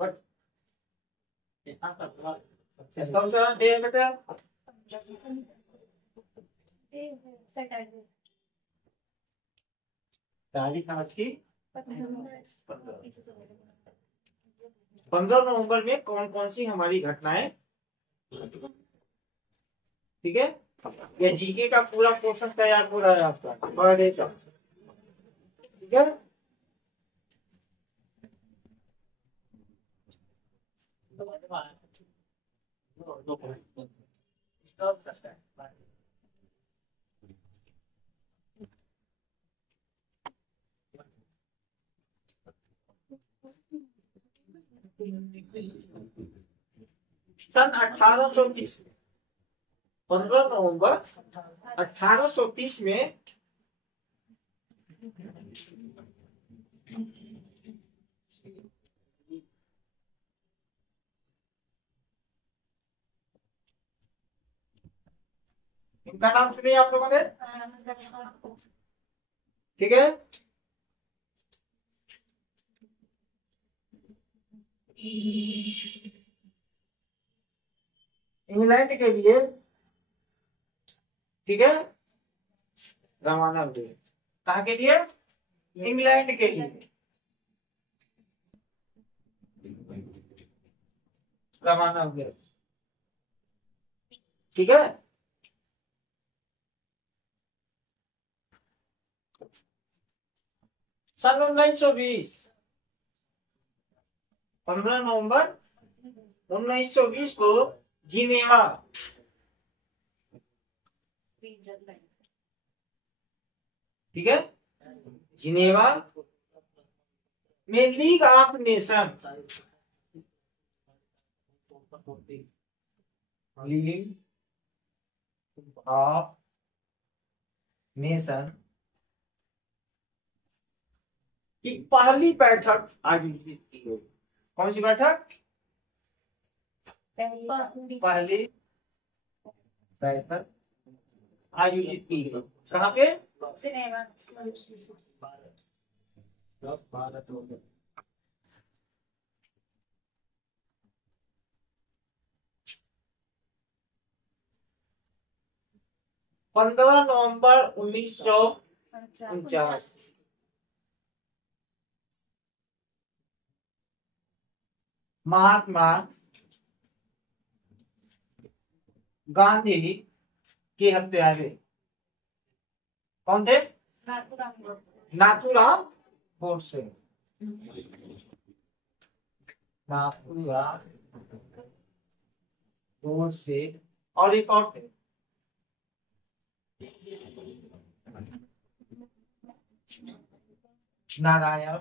But इसका answer day है बेटा। तारीख आज की 15 नवंबर में कौन कौन सी हमारी घटनाएं, ठीक है। ये जीके का पूरा क्वेश्चन तैयार हो रहा है आपका पर डे का, ठीक है। सन 1830, 15 नवंबर 1830 में इनका नाम सुनिए आप लोगों ने, ठीक है। इंग्लैंड के लिए, ठीक है, रवाना हुए। कहाँ के लिए? इंग्लैंड के लिए रवाना हुए, ठीक है। सन 1920, 15 नवंबर 1920 को जिनेवा, ठीक है, जिनेवा में league of nation, league of nation की पहली बैठक आयोजित की गई। कौन सी बैठक? पहली बैठक आयोजित की गई। कहाँ पे? भारत हो गया। 15 नवंबर 1949, महात्मा गांधी के हत्यारे कौन थे? नाथूराम गोडसे, नाथूराम गोडसे, और एक और थे, नारायण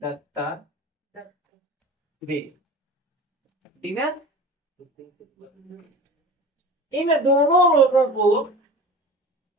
दत्ता, ठीक है। इन दोनों लोगों को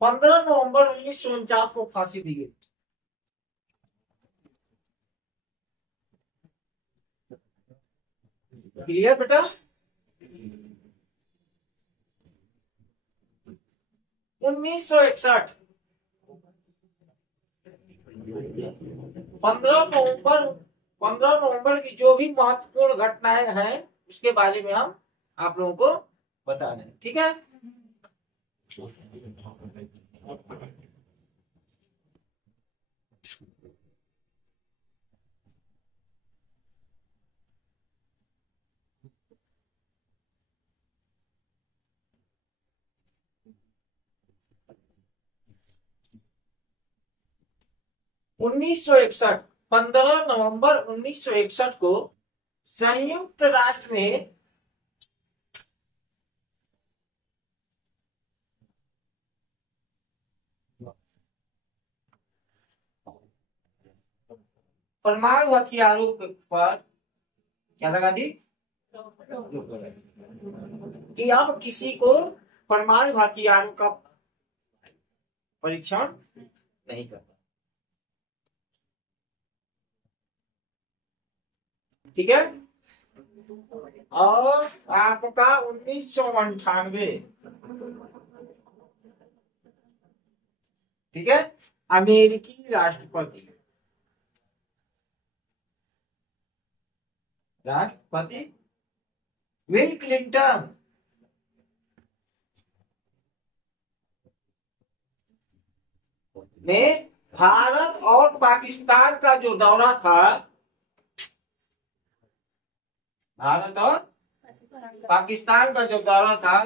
15 नवंबर 1949 को फांसी दी गई। क्लियर बेटा? 1961, 15 नवंबर की जो भी महत्वपूर्ण घटनाएं हैं उसके बारे में हम आप लोगों को बता रहे हैं, ठीक है। उन्नीस सौ 15 नवंबर 1961 को संयुक्त राष्ट्र ने परमाणु हथियारों पर क्या लगा दी कि अब किसी को परमाणु हथियारों का परीक्षण नहीं करना, ठीक है। और आपका 1998, ठीक है। अमेरिकी राष्ट्रपति विल क्लिंटन ने भारत और पाकिस्तान का जो दौरा था, भारत और पाकिस्तान का जो दौरा था,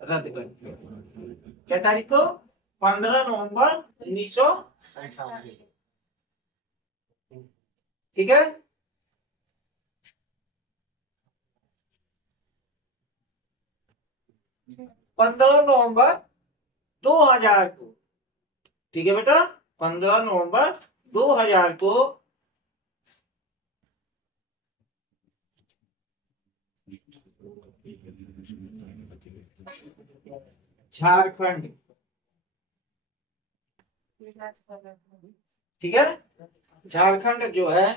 रद्द कर दिया। क्या तारीख को? 15 नवंबर 1998, ठीक है। पंद्रह नवंबर 2000 को, ठीक है बेटा, 15 नवंबर 2000 को झारखंड, ठीक है, झारखंड जो है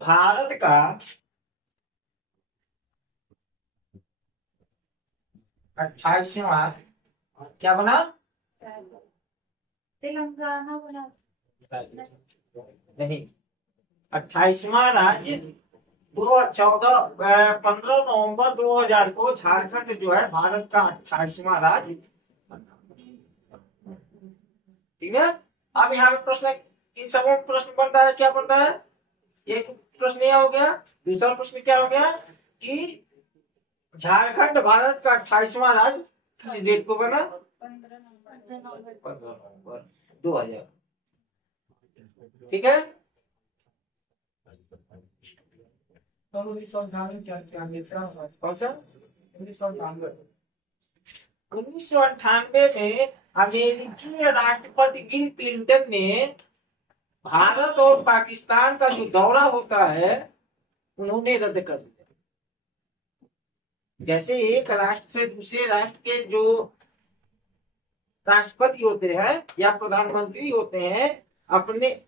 भारत का 28वां क्या बना? तेलंगाना बना नहीं, 28वां राज्य 15 नवंबर 2000 को झारखंड जो है भारत का 28वां राज्य, ठीक है। अब यहाँ पे प्रश्न, इन सबों में प्रश्न बन रहा है, क्या बन रहा है? एक प्रश्न यह हो गया, दूसरा प्रश्न क्या हो गया कि झारखंड भारत का 28वां राज्य किसी डेट को बना? 15 नवंबर 2000, ठीक है। 1998 में अमेरिकी राष्ट्रपति बिल क्लिंटन ने भारत और पाकिस्तान का जो दौरा होता है उन्होंने रद्द कर दिया। जैसे एक राष्ट्र से दूसरे राष्ट्र के जो राष्ट्रपति होते हैं या प्रधानमंत्री होते हैं अपने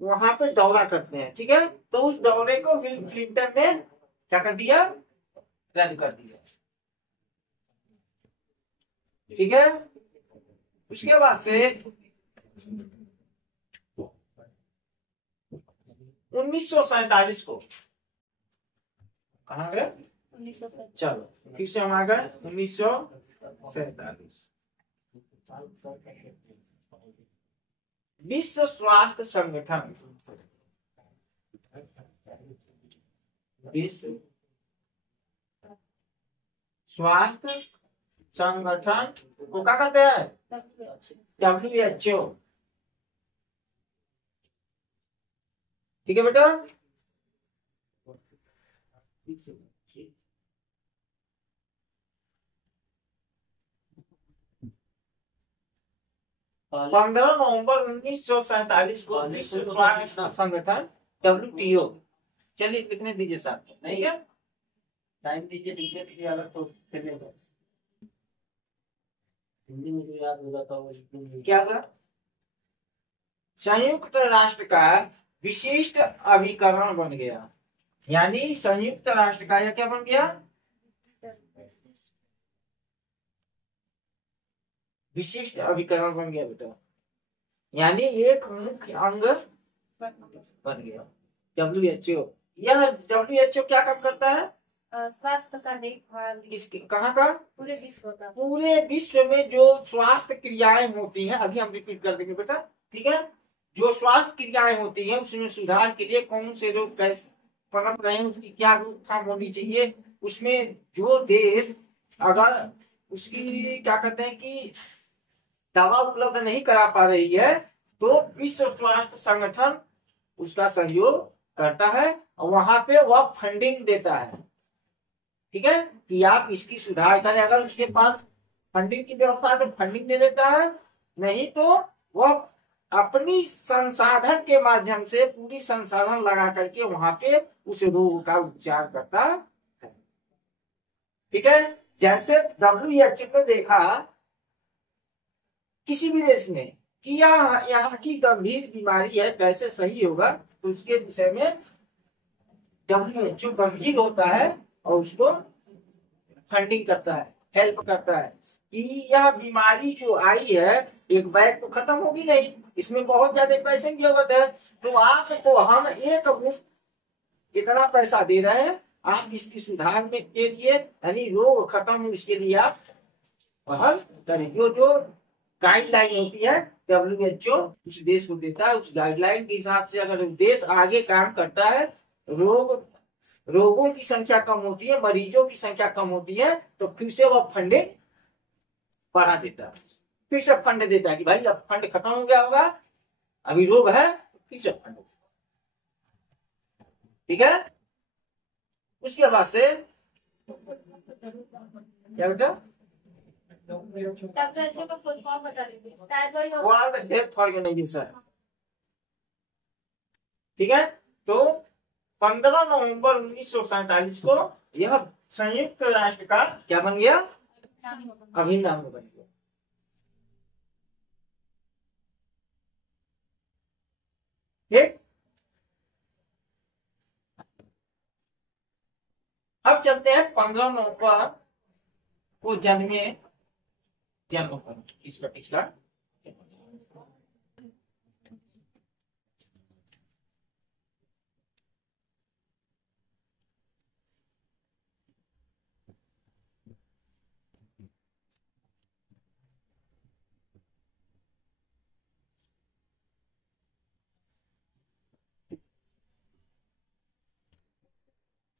वहां पे दौरा करते हैं, ठीक है, तो उस दौरे को बिल क्लिंटन ने क्या कर दिया? रद्द कर दिया, ठीक है। उसके बाद से 1947 को कहाँ गए? चलो फिर से हम आ गए 1947। विश्व स्वास्थ्य संगठन, विश्व स्वास्थ्य संगठन को क्या कहते हैं? WHO, ठीक है बेटा। 15 नवंबर 1947 को विश्व स्वास्थ्य संगठन WTO, चलिए लिखने दीजिए साथ, नहीं है टाइम दीजिए, लिखने के लिए अलग तो चलेगा, हिंदी में जो याद होगा तो क्या था? संयुक्त राष्ट्र का विशिष्ट अभिकरण बन गया, यानी संयुक्त राष्ट्र का यह क्या बन गया? विशिष्ट अभिकरण बन गया बेटा, यानी एक मुख्य अंग बन गया WHO। यह WHO क्या काम करता है? स्वास्थ्य का देखभाल, किसके, कहाँ का? पूरे विश्व का। पूरे विश्व में जो स्वास्थ्य क्रियाएं होती हैं, अभी हम रिपीट कर देंगे बेटा, ठीक है। जो स्वास्थ्य क्रियाएं होती हैं उसमें सुधार के लिए कौन से रोग कैसे पनप रहे हैं, उसकी क्या रोकथाम होनी चाहिए, उसमें जो देश अगर उसकी क्या कहते हैं कि दवा उपलब्ध नहीं करा पा रही है तो विश्व स्वास्थ्य संगठन उसका सहयोग करता है और वहां पे वह फंडिंग देता है, ठीक है, कि आप इसकी सुधार करें। अगर उसके पास फंडिंग की व्यवस्था है तो फंडिंग दे देता है, नहीं तो वह अपनी संसाधन के माध्यम से पूरी संसाधन लगा करके वहां पे उस रोग का उपचार करता है, ठीक है। जैसे WHO ने देखा किसी भी देश में कि यहाँ की गंभीर बीमारी है, कैसे सही होगा, तो उसके विषय में WHO गंभीर होता है और उसको फंडिंग करता है, हेल्प करता है कि यह बीमारी जो आई है एक बैग तो खत्म होगी नहीं, इसमें बहुत ज्यादा पैसे की जरूरत है, तो आपको हम एक मुश्त इतना पैसा दे रहे हैं, आप इसकी सुधार में के लिए यानी रोग खत्म हो इसके लिए आप पहल करें। जो गाइडलाइन होती है WHO उस देश को देता है, उस गाइडलाइन के हिसाब से अगर देश आगे काम करता है, रोगों की संख्या कम होती है, मरीजों की संख्या कम होती है, तो फिर से वह फंडिंग बढ़ा देता है, फिर से फंड देता है कि भाई अब फंड खत्म हो गया होगा, अभी रोग है, फिर से फंड। ठीक है, उसके बाद से क्या बेटा, WHO का फुल फॉर्म बता दीजिए, शायद वही होगा। World Health Organization. ठीक है, तो 15 नवंबर 1947 को यह संयुक्त राष्ट्र का क्या बन गया, अभिन्न अंग बन गया। ठीक, अब चलते हैं 15 नवंबर को जन्म पर इस प्रतिष्ठा।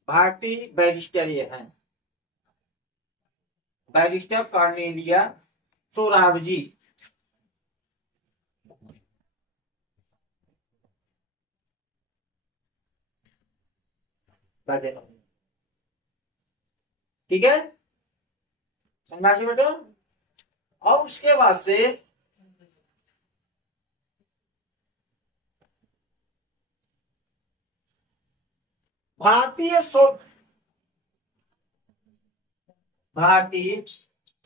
भारतीय बैरिस्टर ये हैं, बैरिस्टर कॉर्नेलिया सोराबजी। ठीक है, समझा जी बेटा। और उसके बाद से भारतीय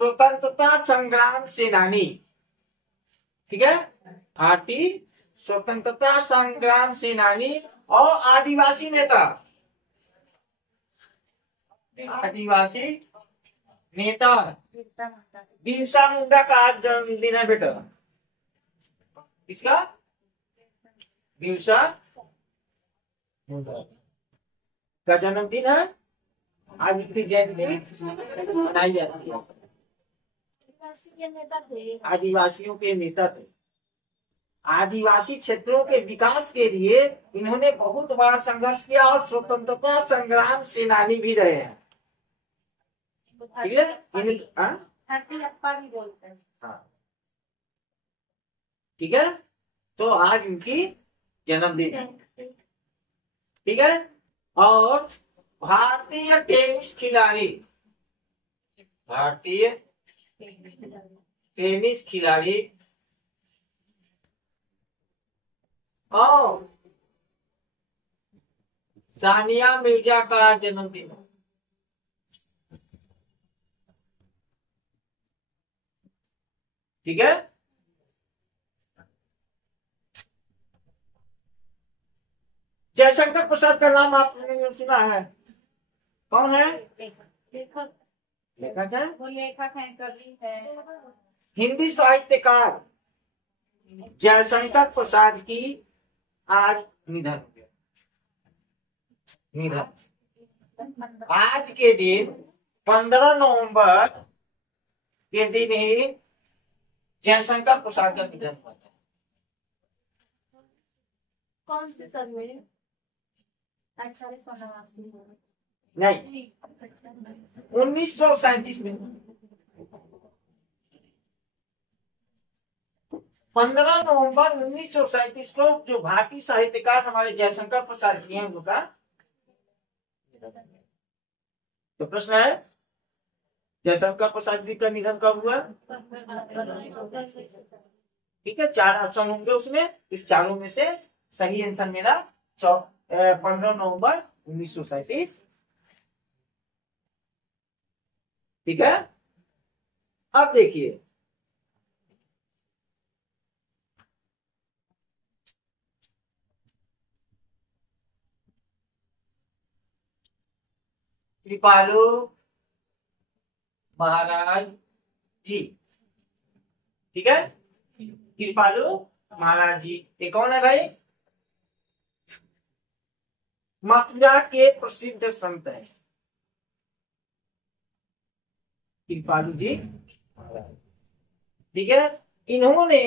स्वतंत्रता संग्राम सेनानी। ठीक है, भारतीय स्वतंत्रता संग्राम सेनानी और आदिवासी नेता, आदिवासी नेता बिरसा मुंडा का आज जन्मदिन है बेटा। किसका, बिरसा मुंडा का जन्मदिन है, आज उनकी जयंती मनाई जाती है। आदिवासियों के नेता थे, आदिवासी क्षेत्रों के विकास के लिए इन्होंने बहुत बड़ा संघर्ष किया और स्वतंत्रता संग्राम सेनानी भी रहे हैं। ठीक है, भी बोलते हैं। हाँ, ठीक है, तो आज उनकी जन्मदिन है। ठीक है, और भारतीय टेनिस खिलाड़ी, भारतीय टेनिस खिलाड़ी और सानिया मिर्जा का जन्मदिन है। ठीक है, जयशंकर प्रसाद का नाम आपने सुना है, कौन है, लेखक लेखक है, वो लेखक है, कवि है, हिंदी साहित्यकार जयशंकर प्रसाद की आज निधन हो गया। निधन आज के दिन 15 नवंबर के दिन ही जयशंकर प्रसाद का निधन हुआ था। कौन से सन में, 1889 नहीं, 1937 में। 15 नवंबर 1937 को जो भारतीय साहित्यकार हमारे जयशंकर प्रसाद जी हैं उनका, तो प्रश्न है जयशंकर प्रसाद जी का निधन कब हुआ। ठीक है, 4 ऑप्शन होंगे उसमें, इस चारों में से सही आंसर मेरा 15 नवंबर 1937। ठीक है, अब देखिए कृपालु महाराज जी। ठीक है, कृपालु महाराज जी ये कौन है भाई? मथुरा के प्रसिद्ध संत है कृपालु जी। ठीक है, इन्होंने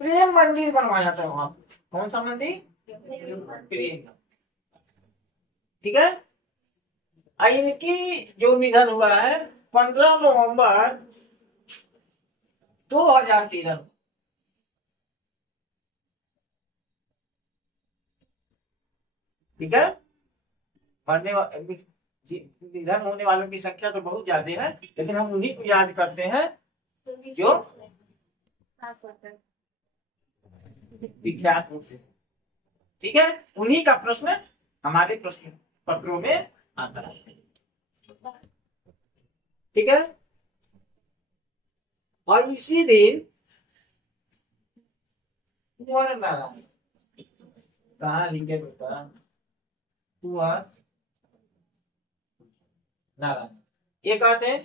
प्रेम मंदिर बनवाया था वहां। कौन सा मंदिर? प्रेम। ठीक है, इनकी जो निधन हुआ है 15 नवंबर 2013। ठीक है, निधन होने वालों की संख्या तो बहुत ज्यादा है, लेकिन हम उन्हीं को याद करते हैं जो विख्यात होते हैं। ठीक है, उन्हीं का प्रश्न हमारे प्रश्न पत्रों में आता है। ठीक है, और इसी दिन कहाँ लिखे बेटा? नारायण ये कहते हैं।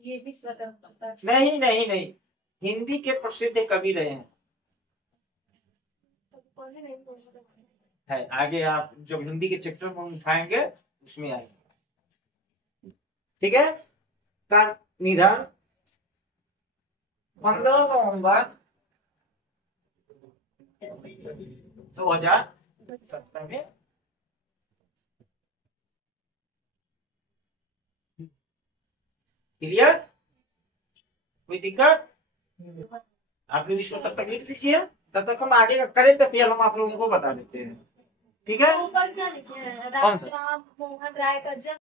ये भी स्वतंत्रता नहीं नहीं नहीं, हिंदी के प्रसिद्ध कवि रहे हैं। है आगे आप जब हिंदी के चैप्टर में उठाएंगे उसमें आएंगे। ठीक है, का निधन 15 नवंबर 2017 में। क्लियर? कोई दिक्कत? आप लोग इसको तब तक लिख लीजिए, तब तक हम आगे का करेंट अफेयर हम आप लोगों को बता देते हैं। ठीक है, ऊपर क्या लिखे हैं? कौन सा? राम मोहन राय का जन्म